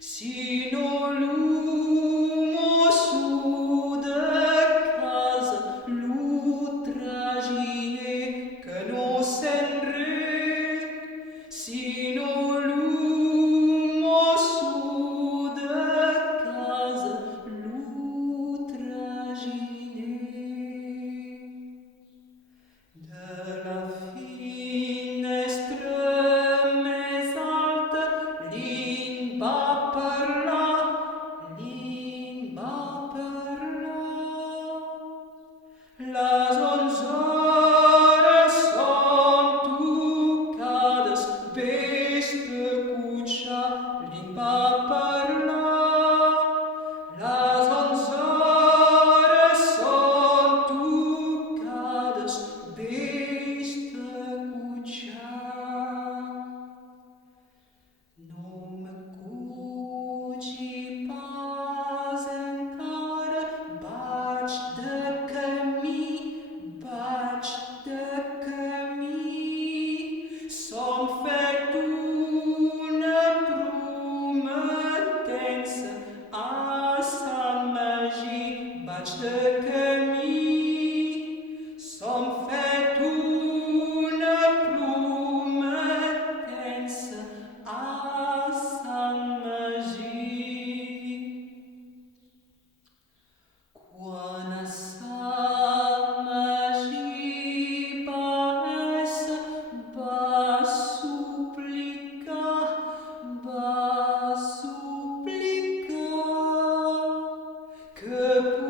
Sino lumo su de casa, l'utragine che no senre. Sino lumo su de casa, l'utragine. De la finestra més alta, l'in va parlar, Les 11 hores són tocades, vés-te cotxar, l'in va parlar. Les 11 hores són tocades, vés-te cotxar. No me cotxi pas encara, vaig de camí, som fet una prometença a Sant Magí. Vaig de camí, som fet una prometença a Sant Magí. Quan a Sant Magí va ésser, va suplicar que